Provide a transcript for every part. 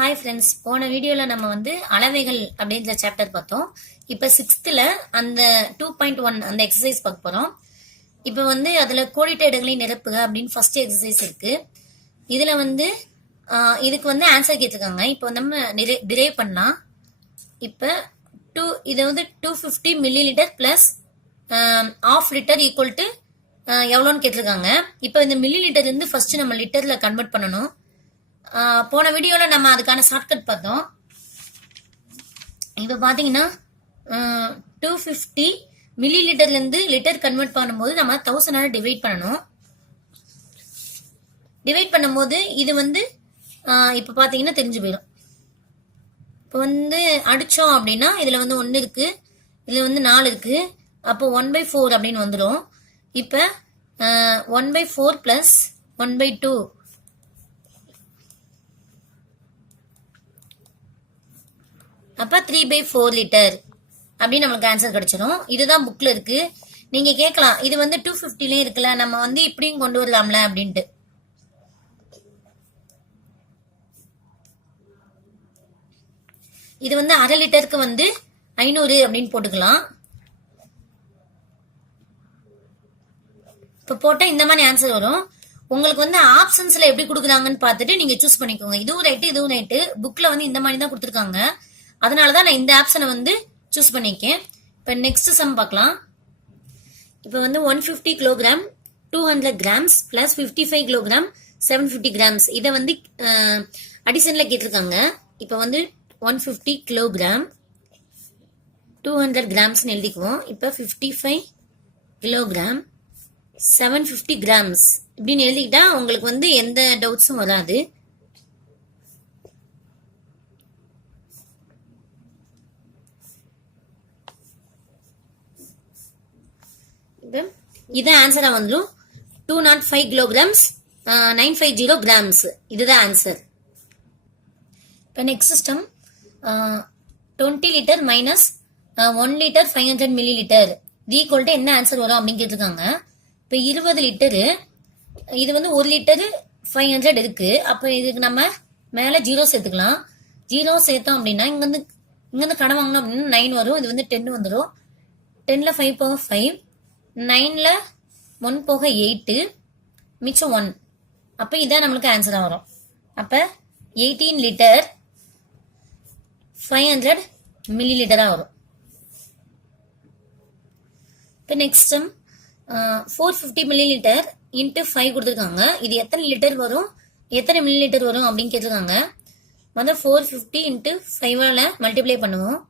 Hi friends, போன வீடியோவில் நம்ம அளவைகள் அப்படின்ற சாப்டர் பார்த்தோம். இப்போ 6th அந்த 2.1 அந்த எக்ஸசைஸ் பார்க்க போகிறோம். இப்போ அதில் கோடிட்ட இடங்களை நிரப்புக அப்படின்னு ஃபர்ஸ்ட் எக்ஸசைஸ் இருக்கு. இதில் இதுக்கு ஆன்சர் கேட்டிருக்காங்க. இப்போ நம்ம டிரைவ் பண்ணலாம். இப்போ இது 250 millilitre plus ½ litre equal to எவ்வளோன்னு கேட்டிருக்காங்க. இப்போ இந்த மில்லிலிட்டர் இருந்து ஃபர்ஸ்ட் நம்ம லிட்டரில் கன்வெர்ட் பண்ணணும். போன வீடியோல நம்ம அதுக்கான ஷார்ட்கட் பார்த்தோம். இப்போ பாத்தீங்கன்னா 250 மில்லி லிட்டர்ல இருந்து லிட்டர் கன்வெர்ட் பண்ணும்போது நம்ம 1000 டிவைட் பண்ணணும். டிவைட் பண்ணும்போது இது இப்போ பாத்தீங்கன்னா தெரிஞ்சு போயிடும். இப்போ அடிச்சோம் அப்படின்னா இதுல 1 இருக்கு, இதுல 4 இருக்கு. அப்போ 1/4 அப்படின்னு வந்துடும். இப்போ 1/4 பிளஸ் 1/2 அப்ப 3/4 லிட்டர் அப்படின்னு நமக்கு ஆன்சர் கிடைச்சிடும். இதுதான் புக்ல இருக்கு. நீங்க கேட்கலாம், இது 250லயும் இருக்குல்ல, நம்ம இப்படியும் கொண்டு வரலாம்ல அப்படின்ட்டு. இது ½ லிட்டருக்கு 500 அப்படின்னு போட்டுக்கலாம். இப்ப போட்டா இந்த மாதிரி ஆன்சர் வரும். உங்களுக்கு ஆப்ஷன்ஸ்ல எப்படி கொடுக்குறாங்கன்னு பார்த்துட்டு நீங்க சூஸ் பண்ணிக்கோங்க. இதுவும் ரைட்டு, இதுவும் ரைட்டு. புக்ல இந்த மாதிரி தான் கொடுத்துருக்காங்க. அதனாலதான் நான் இந்த ஆப்ஷனை சூஸ் பண்ணிக்கேன். இப்போ நெக்ஸ்ட் சம் பார்க்கலாம். இப்போ 150 kilogram 200 grams plus 55 kilogram 750 grams இதை அடிஷன்ல கேட்டிருக்காங்க. இப்போ 150 கிலோகிராம் 200 கிராம்ஸ்னு எழுதிக்குவோம். இப்போ 55 கிலோகிராம் 750 கிராம்ஸ் இப்படின்னு எழுதிக்கிட்டா உங்களுக்கு எந்த டவுட்ஸும் வராது. இது ஆன்சரா வந்துடும். 205 கிலோகிராம்ஸ் 950 கிராம்ஸ் இதுதான் ஆன்சர். இப்போ next system 20 litre minus 1 litre 500 milli litre equal to என்ன ஆன்சர் வரும் அப்படின்னு கேட்டிருக்காங்க. இப்போ 20 லிட்டரு இது 1 லிட்டரு 500 இருக்கு. அப்போ இதுக்கு நம்ம மேலே 0 சேர்த்துக்கலாம். 0 சேர்த்தோம் அப்படின்னா இங்க கடன் வாங்கணும் அப்படின்னா 9 வரும். இது 10 வந்துடும். 10ல 5 போக 5, 9ல 1 போக 8, மிச்சம் 1. அப்ப இதான் நம்மளுக்கு ஆன்சரா வரும். அப்ப 18 லிட்டர் 500 மில்லி லிட்டரா வரும். இப்ப நெக்ஸ்ட் 450 மில்லி லிட்டர் இன்ட்டு 5 கொடுத்துருக்காங்க. இது எத்தனை லிட்டர் வரும், எத்தனை மில்லி லிட்டர் வரும் அப்படின்னு கேட்டிருக்காங்க. 450 இன்ட்டு 5 மல்டிப்ளை பண்ணுவோம்.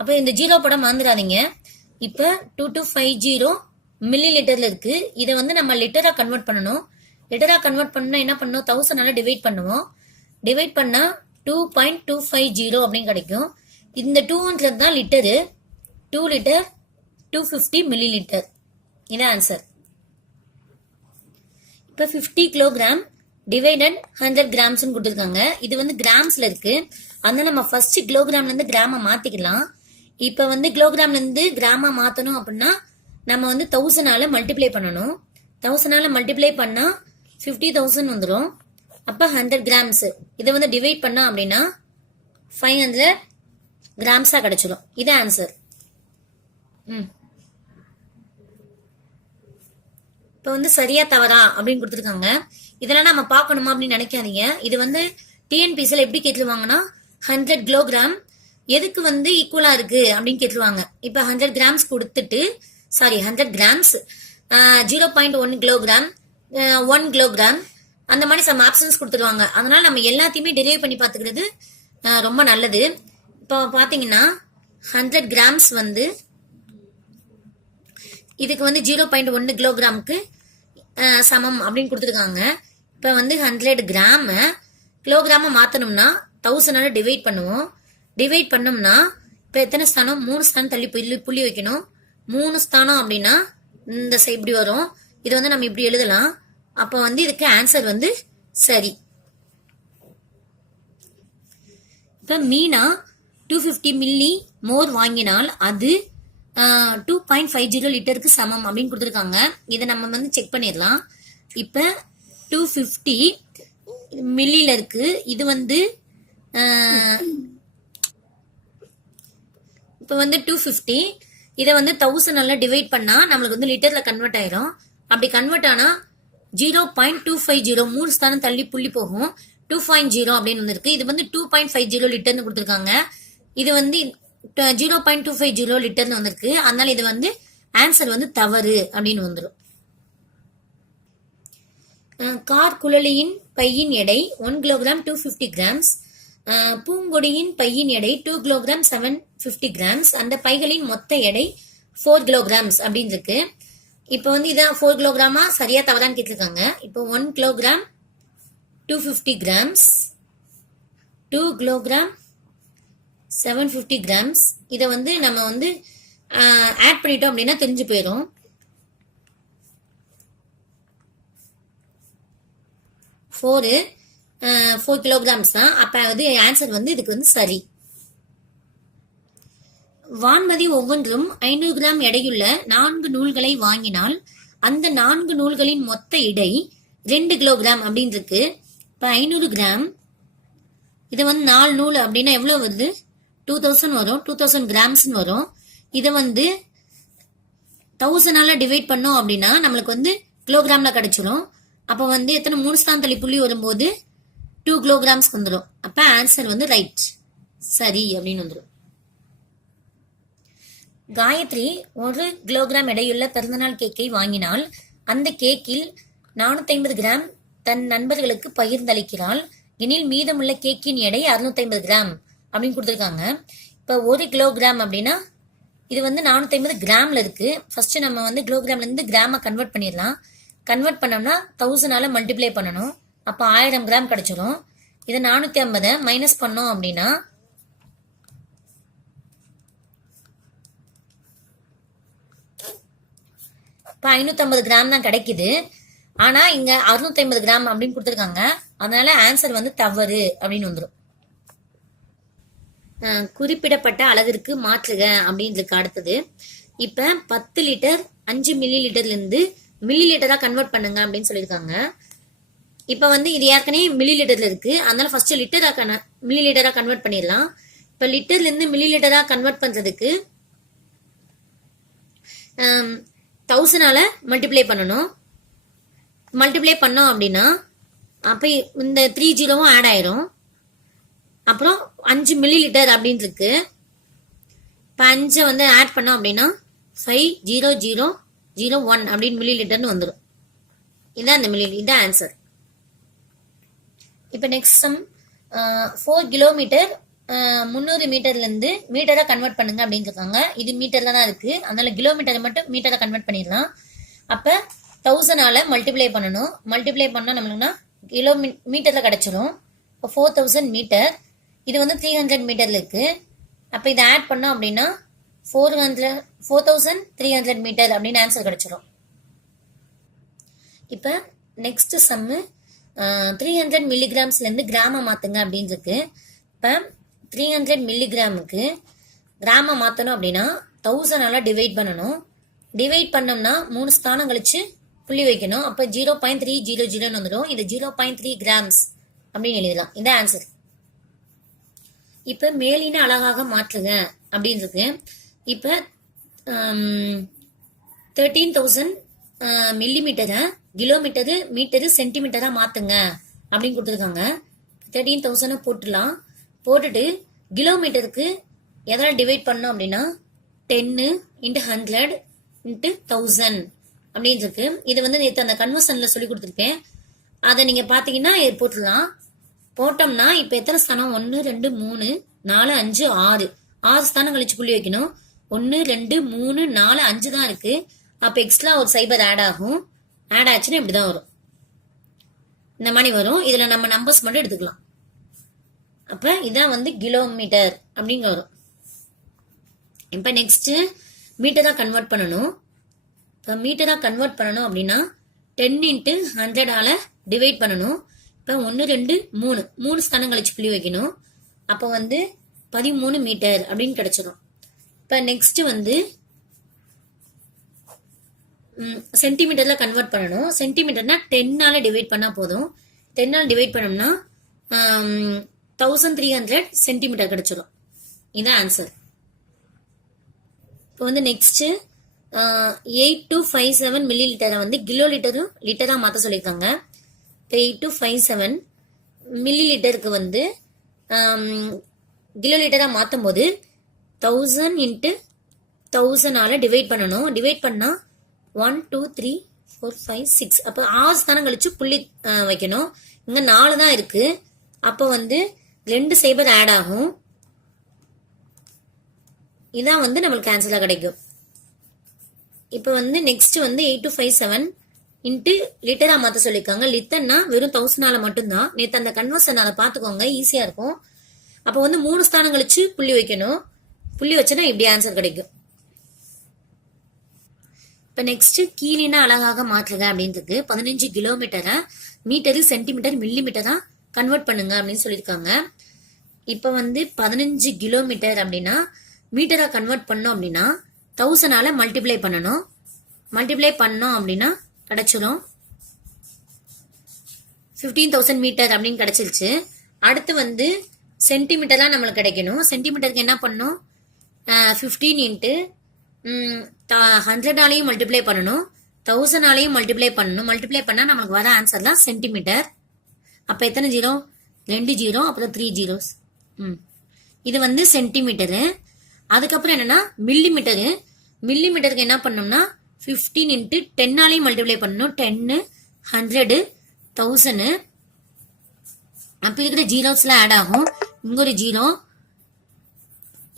அப்ப இந்த 0 படம் மறந்துடாதீங்க. இப்ப 2250 மில்லி லிட்டர்ல இருக்கு. இதை நம்ம லிட்டரா கன்வெர்ட் பண்ணணும். லிட்டரா கன்வெர்ட் பண்ணா என்ன பண்ணணும், 1000 டிவைட் பண்ணுவோம். டிவைட் பண்ணா 2.250 அப்படின்னு கிடைக்கும். இந்த 200 தான் லிட்டரு. 2 லிட்டர் 250 மில்லி லிட்டர் இது ஆன்சர். இப்ப 50 கிலோகிராம் டிவைடட் 100 கிராம்ஸ் கொடுத்துருக்காங்க. இது கிராம்ஸ்ல இருக்கு. அதனால நம்ம ஃபர்ஸ்ட் கிலோகிராம்ல இருந்து கிராம மாத்திக்கலாம். இப்ப கிலோகிராம்ல இருந்து கிராமா மாத்தணும் அப்படின்னா நம்ம 1000 மல்டிப்ளை பண்ணணும். 1000 மல்டிப்ளை பண்ணா 50,000 வந்துடும். அப்ப 100 கிராம்ஸ் இதை டிவைட் பண்ணா அப்படின்னா 500 கிராம்ஸா கிடைச்சிடும். இது ஆன்சர். இப்ப சரியா தவறா அப்படின்னு கொடுத்துருக்காங்க. இதெல்லாம் நம்ம பார்க்கணுமா அப்படின்னு நினைக்காதீங்க. இது டிஎன்பிசில எப்படி கேட்டுருவாங்கன்னா 100 கிலோகிராம் எதுக்கு ஈக்குவலா இருக்கு அப்படின்னு கேட்டுருவாங்க. இப்ப 100 கிராம்ஸ் கொடுத்துட்டு 100 கிராம்ஸ் 0.1 கிலோகிராம் 1 கிலோகிராம் அந்த மாதிரி சம் ஆப்ஷன்ஸ் கொடுத்துருவாங்க. அதனால நம்ம எல்லாத்தையுமே டெரைவ் பண்ணி பாத்துக்கிறது ரொம்ப நல்லது. இப்போ பாத்தீங்கன்னா 100 கிராம்ஸ் இதுக்கு 0.1 கிலோகிராமுக்கு சமம் அப்படின்னு கொடுத்துருக்காங்க. இப்ப 100 கிராம கிலோகிராம மாத்தணும்னா 1000 டிவைட் பண்ணுவோம். டிவைட் பண்ணோம்னா இப்ப எத்தனை ஸ்தானம், 3 ஸ்தானம் தள்ளி புள்ளி வைக்கணும். 3 ஸ்தானம் அப்படின்னா இந்த இப்படி வரும். இது நம்ம இப்படி எழுதலாம். அப்ப இதுக்கு ஆன்சர் சரி. இப்ப மீனா 250 மில்லி மோர் வாங்கினால் அது 2.50 லிட்டருக்கு சமம் அப்படின்னு கொடுத்துருக்காங்க. இதை நம்ம செக் பண்ணிடலாம். இப்ப 250 மில்லியில் இருக்கு. இது வந்து இப்போ வந்து 250. இதை வந்து 1000 டிவைட் பண்ணா நம்மளுக்கு வந்து லிட்டர்ல கன்வெர்ட் ஆயிரும். அப்படி கன்வெர்ட் ஆனா 0.250 3 ஸ்தானம் தள்ளி புள்ளி போகும். 2.0 அப்படின்னு வந்து இருக்கு. இது வந்து 2.50 லிட்டர்னு கொடுத்துருக்காங்க. இது வந்து 0.250 லிட்டர்னு வந்திருக்கு. அதனால இது வந்து ஆன்சர் வந்து தவறு அப்படின்னு வந்துடும். கார் குழலியின் பையின் எடை 1 கிலோகிராம் 250 கிராம்ஸ். பூங்கொடியின் பையின் எடை 2 கிலோகிராம் 750 கிராம்ஸ். அந்த பைகளின் மொத்த எடை 4 கிலோகிராம்ஸ் அப்படின்னு இருக்கு. இப்போ வந்து இதான் 4 கிலோகிராமா சரியா தவறான்னு கேட்டிருக்காங்க. இப்போ 1 கிலோகிராம் 250 கிராம்ஸ், 2 கிலோகிராம் 750 கிராம்ஸ். இதை வந்து நம்ம வந்து ஆட் பண்ணிட்டோம் அப்படின்னா தெரிஞ்சு போயிடும். ஃபோர் கிலோகிராம்ஸ் தான். அப்ப வந்து ஆன்சர் வந்து இதுக்கு வந்து சரி. வான்மதி ஒவ்வொன்றும் 500 கிராம் எடையுள்ள 4 நூல்களை வாங்கினால் அந்த 4 நூல்களின் மொத்த எடை 2 கிலோகிராம் அப்படின்னு இருக்கு. இப்ப 500 கிராம் இது வந்து 4 நூல் அப்படின்னா எவ்வளவு வருது? 2000 வரும். 2000 கிராம்ஸ் வரும். இதை வந்து 1000 டிவைட் பண்ணோம் அப்படின்னா நம்மளுக்கு வந்து கிலோகிராம்ல கிடைச்சிரும். அப்ப வந்து எத்தனை 3 ஸ்தானம் தள்ளி புள்ளி வரும்போது 2 கிலோகிராம்ஸ் வந்துடும். அப்ப ஆன்சர் வந்து ரைட், சரி அப்படின்னு வந்துடும். காயத்ரி 1 கிலோகிராம் எடையுள்ள பிறந்தநாள் கேக்கை வாங்கினால் அந்த கேக்கில் 450 கிராம் தன் நண்பர்களுக்கு பகிர்ந்தளிக்கிறாள் எனில் மீதமுள்ள கேக்கின் எடை 650 கிராம் அப்படின்னு கொடுத்துருக்காங்க. இப்ப 1 கிலோகிராம் அப்படின்னா இது வந்து 450 கிராம்ல இருக்கு. ஃபர்ஸ்ட் நம்ம வந்து கிலோகிராம்ல இருந்து கிராம கன்வெர்ட் பண்ணிடலாம். கன்வெர்ட் பண்ணோம்னா 1000 மல்டிப்ளை பண்ணணும். அப்ப 1000 கிராம் கிடைச்சிடும். இதை 450 மைனஸ் பண்ணோம் அப்படின்னா இப்ப 550 கிராம் தான் கிடைக்குது. ஆனா இங்க 650 கிராம் அப்படின்னு கொடுத்துருக்காங்க. அதனால ஆன்சர் வந்து தவறு அப்படின்னு வந்துடும். குறிப்பிடப்பட்ட அளவிற்கு மாற்றுக அப்படின்னு அடுத்தது. இப்ப 10 லிட்டர் 5 மில்லி லிட்டர்ல இருந்து மில்லி லிட்டரா கன்வெர்ட் பண்ணுங்க அப்படின்னு சொல்லியிருக்காங்க. இப்ப வந்து இது ஏற்கனவே மில்லி லிட்டர்ல இருக்கு. அதனால ஃபர்ஸ்ட் மில்லி லிட்டரா கன்வெர்ட் பண்ணிடலாம். இப்ப லிட்டர்ல இருந்து மில்லி லிட்டரா கன்வெர்ட் பண்றதுக்கு 1000 மல்டிப்ளை பண்ணணும். மல்டிப்ளை பண்ணோம் அப்படின்னா அப்ப இந்த 3 ஜீரோவும் ஆட் ஆயிரும். அப்புறம் 5 மில்லி லிட்டர் அப்படின்னு இருக்கு. இப்ப 5 வந்து ஆட் பண்ணோம் அப்படின்னா 50001 அப்படின்னு மில்லி லிட்டர்னு வந்துடும். இதான் அந்த இதான் ஆன்சர். இப்ப நெக்ஸ்ட் சம் 4 கிலோமீட்டர் 300 மீட்டர்ல இருந்து மீட்டரா கன்வெர்ட் பண்ணுங்க அப்படின்னு இருக்காங்க. இது மீட்டர்ல தான் இருக்கு. அதனால கிலோமீட்டரை மட்டும் மீட்டரா கன்வெர்ட் பண்ணிடலாம். அப்ப 1000 மல்டிப்ளை பண்ணணும். மல்டிப்ளை பண்ணா நம்மளுக்குன்னா மீட்டர்ல கிடைச்சிடும். இப்போ 4000 மீட்டர். இது வந்து 300 மீட்டர்ல இருக்கு. அப்ப இதை ஆட் பண்ணோம் அப்படின்னா 4300 மீட்டர் அப்படின்னு ஆன்சர் கிடைச்சிடும். இப்ப நெக்ஸ்ட் சம்மு 300 மில்லிகிராம்ஸ்ல இருந்து கிராம மாத்துங்க அப்படின்னு இருக்கு. இப்ப 300 மில்லிகிராமுக்கு கிராம மாத்தணும் அப்படின்னா 1000 டிவைட் பண்ணணும். டிவைட் பண்ணோம்னா 3 ஸ்தானம் கழிச்சு புள்ளி வைக்கணும். அப்ப 0.300 வந்துடும். இது 0.3 கிராம்ஸ் அப்படின்னு எழுதலாம். இந்த ஆன்சர். இப்ப மேலின அழகாக மாற்றுங்க அப்படின்றது. இப்ப 13,000 மில்லிமீட்டரை கிலோமீட்டரு மீட்டரு சென்டிமீட்டரா மாத்துங்க அப்படின்னு கொடுத்துருக்காங்க. 13,000 போட்டுலாம். போட்டுட்டு கிலோமீட்டருக்கு எதனா டிவைட் பண்ணோம் அப்படின்னா 10 × 100 × 1000 அப்படின்னு இருக்கு. இது வந்து நேற்று அந்த கன்வர்ஷன்ல சொல்லி கொடுத்துருக்கேன். அதை நீங்க பாத்தீங்கன்னா போட்டுடலாம். போட்டோம்னா இப்ப எத்தனை ஸ்தானம்? 1 2 3 4 5 6 ஸ்தானம் கழிச்சு புள்ளி வைக்கணும். 1 2 3 4 5 தான் இருக்கு. அப்ப எக்ஸ்ட்ரா ஒரு சைபர் ஆட் ஆகும். ஆட் ஆச்சுன்னா இப்படிதான் வரும். இந்த மாதிரி வரும். இதுல நம்ம நம்பர்ஸ் மட்டும் எடுத்துக்கலாம். அப்ப இதான் வந்து கிலோமீட்டர் அப்படிங்க வரும். இப்ப நெக்ஸ்ட் மீட்டரா கன்வெர்ட் பண்ணணும். இப்ப மீட்டரா கன்வெர்ட் பண்ணணும் அப்படின்னா 10 × 100 டிவைட் பண்ணணும். இப்ப 1 2 3 ஸ்தானம் கழிச்சு புள்ளி வைக்கணும். அப்ப வந்து 13 மீட்டர் அப்படின்னு கிடைச்சிடும். இப்ப நெக்ஸ்ட் வந்து சென்டிமீட்டர்ல கன்வெர்ட் பண்ணணும். சென்டிமீட்டர்னா 10 டிவைட் பண்ணா போதும். 10 டிவைட் பண்ணோம்னா 1300 சென்டிமீட்டர் கிடைச்சிடும். இதுதான் ஆன்சர். இப்போ வந்து நெக்ஸ்ட் 8257 மில்லி லிட்டரை வந்து கிலோ லிட்டரா மாற்ற சொல்லியிருக்காங்க. 8257 மில்லி லிட்டருக்கு வந்து கிலோ லிட்டரா மாற்றும் போது 1000 × 1000 டிவைட் பண்ணணும். டிவைட் பண்ணா 1 2 3 4 5 6 அப்போ 6 ஸ்தானம் கழிச்சு புள்ளி வைக்கணும். இங்க 4 தான் இருக்கு. அப்போ வந்து 2 சைபர் ஆட் ஆகும். இதான் வந்து நம்மளுக்கு ஆன்சரா கிடைக்கும். இப்போ வந்து நெக்ஸ்ட் வந்து 8257 இன்ட்டு லிட்டரா மாத்த சொல்லியிருக்காங்க. லிட்டர்னா வெறும் 1000 மட்டும்தான். நேற்று அந்த கன்வர்ஷன் அதை பார்த்துக்கோங்க, ஈஸியா இருக்கும். அப்போ வந்து 3 ஸ்தானம் கழிச்சு புள்ளி வைக்கணும். புள்ளி வச்சனா இப்படி ஆன்சர் கிடைக்கும். இப்போ நெக்ஸ்ட் கீழினா அழகாக மாற்றுக அப்படின்றது 15 கிலோமீட்டரை மீட்டரு சென்டிமீட்டர் மில்லி மீட்டரா கன்வெர்ட் பண்ணுங்க அப்படின்னு சொல்லியிருக்காங்க. இப்போ வந்து 15 கிலோமீட்டர் அப்படின்னா மீட்டரா கன்வெர்ட் பண்ணோம் அப்படின்னா 1000 மல்டிப்ளை பண்ணணும். மல்டிப்ளை பண்ணோம் அப்படின்னா கிடைச்சிடும் 15,000 மீட்டர் அப்படின்னு கிடைச்சிருச்சு. அடுத்து வந்து சென்டிமீட்டரா நம்மளுக்கு கிடைக்கணும். சென்டிமீட்டருக்கு என்ன பண்ணணும், 15 × 100 மல்டிப்ளை பண்ணணும், 1000 மல்டிப்ளை பண்ணணும். மல்டிப்ளை பண்ணா நமக்கு வர ஆன்சர் தான் சென்டிமீட்டர். அப்ப எத்தனை ஜீரோ, 2 ஜீரோ, அப்புறம் 3 ஜீரோஸ். இது வந்து சென்டிமீட்டரு. அதுக்கப்புறம் என்னன்னா மில்லிமீட்டரு. மில்லிமீட்டருக்கு என்ன பண்ணோம்னா 15 × 10 மல்டிப்ளை பண்ணணும். 10 100 1000. அப்ப இருக்கிற ஜீரோஸ்லாம் ஆட் ஆகும். இங்க ஒரு ஜீரோ,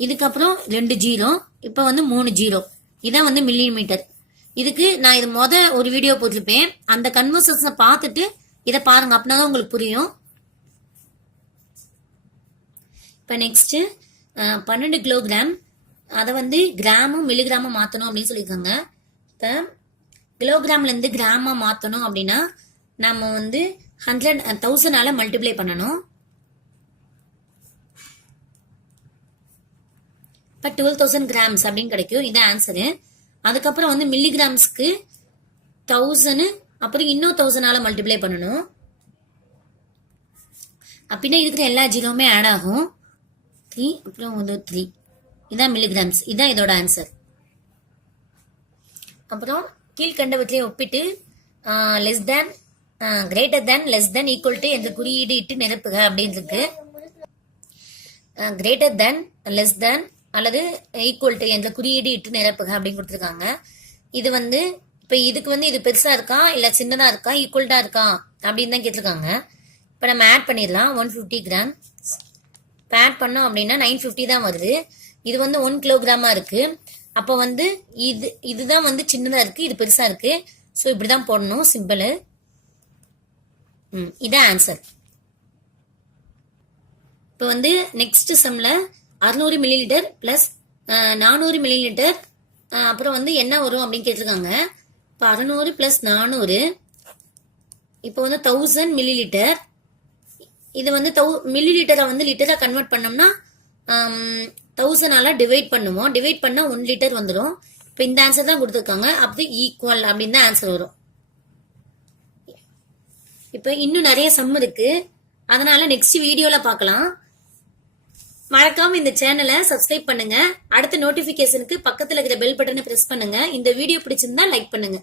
இதுக்கப்புறம் 2 ஜீரோ, இப்ப வந்து 3 ஜீரோ. இதான் வந்து மில்லிமீட்டர். இதுக்கு நான் இது ஒரு வீடியோ போட்டிருப்பேன். அந்த கன்வர்ஷன்ஸை பார்த்துட்டு இதை பாருங்க, அப்படின்னா உங்களுக்கு புரியும். இப்ப நெக்ஸ்ட் 12 கிலோகிராம் அதை வந்து கிராமும் மில்லிகிராமும் மாத்தணும் அப்படின்னு சொல்லியிருக்காங்க. இப்ப கிலோகிராம்ல இருந்து கிராமா மாத்தணும் அப்படின்னா நம்ம வந்து 1000 மல்டிப்ளை பண்ணணும். இப்போ 12,000 கிராம்ஸ் அப்படின்னு கிடைக்கும். இது ஆன்சரு. அதுக்கப்புறம் வந்து மில்லிகிராம்ஸ்க்கு 1000, அப்புறம் இன்னும் 1000 மல்டிப்ளை பண்ணணும். அப்படின்னா இருக்கிற எல்லா ஜீரோவுமே ஆட் ஆகும். 3 அப்புறம் வந்து 3. இதான் மில்லிகிராம்ஸ். இதான் இதோட ஆன்சர். அப்புறம் கீழ்கண்டவற்றை ஒப்பிட்டு less than, greater than, less than, equal to என்ற குறியீடு இட்டு நிரப்புக அப்படின்னு இருக்கு. கிரேட்டர் தேன், லெஸ் தேன் அல்லது ஈக்குவல் டு என்ற குறியீடு இட்டு நிரப்புக அப்படின்னு கொடுத்துருக்காங்க. இது வந்து இப்ப இதுக்கு வந்து இது பெருசா இருக்கா இல்ல சின்னதா இருக்கா ஈக்குவல்டா இருக்கா அப்படின்னு தான் கேட்டிருக்காங்க. இப்ப நம்ம ஆட் பண்ணிடலாம். 150 கிராம் இப்போ ஆட் பண்ணோம் அப்படின்னா 950 தான் வருது. இது வந்து 1 கிலோகிராமா இருக்கு. அப்போ வந்து இதுதான் வந்து சின்னதா இருக்கு, இது பெருசா இருக்கு. ஸோ இப்படிதான் போடணும் சிம்பிள். இதான் ஆன்சர். இப்போ வந்து நெக்ஸ்ட் சம்ல 600 millilitre plus 400 millilitre அப்புறம் வந்து என்ன வரும் அப்படின்னு கேட்டிருக்காங்க. இப்போ 600 பிளஸ் 400 இப்போ வந்து 1000 மில்லி லிட்டர். இது வந்து மில்லி லிட்டரை வந்து லிட்டரா கன்வெர்ட் பண்ணோம்னா 1000 டிவைட் பண்ணுவோம். டிவைட் பண்ணா 1 லிட்டர் வந்துடும். இப்போ இந்த ஆன்சர் தான் கொடுத்துருக்காங்க. அப்படி ஈக்குவல் அப்படின்னு தான் ஆன்சர் வரும். இப்போ இன்னும் நிறைய சம் இருக்கு, அதனால நெக்ஸ்ட் வீடியோல பார்க்கலாம். மறக்காம இந்த சேனலை சப்ஸ்கிரைப் பண்ணுங்க. அடுத்த நோட்டிபிகேஷனுக்கு பக்கத்துல இருக்கிற பெல் பட்டனை பிரஸ் பண்ணுங்க. இந்த வீடியோ பிடிச்சிருந்தா லைக் பண்ணுங்க.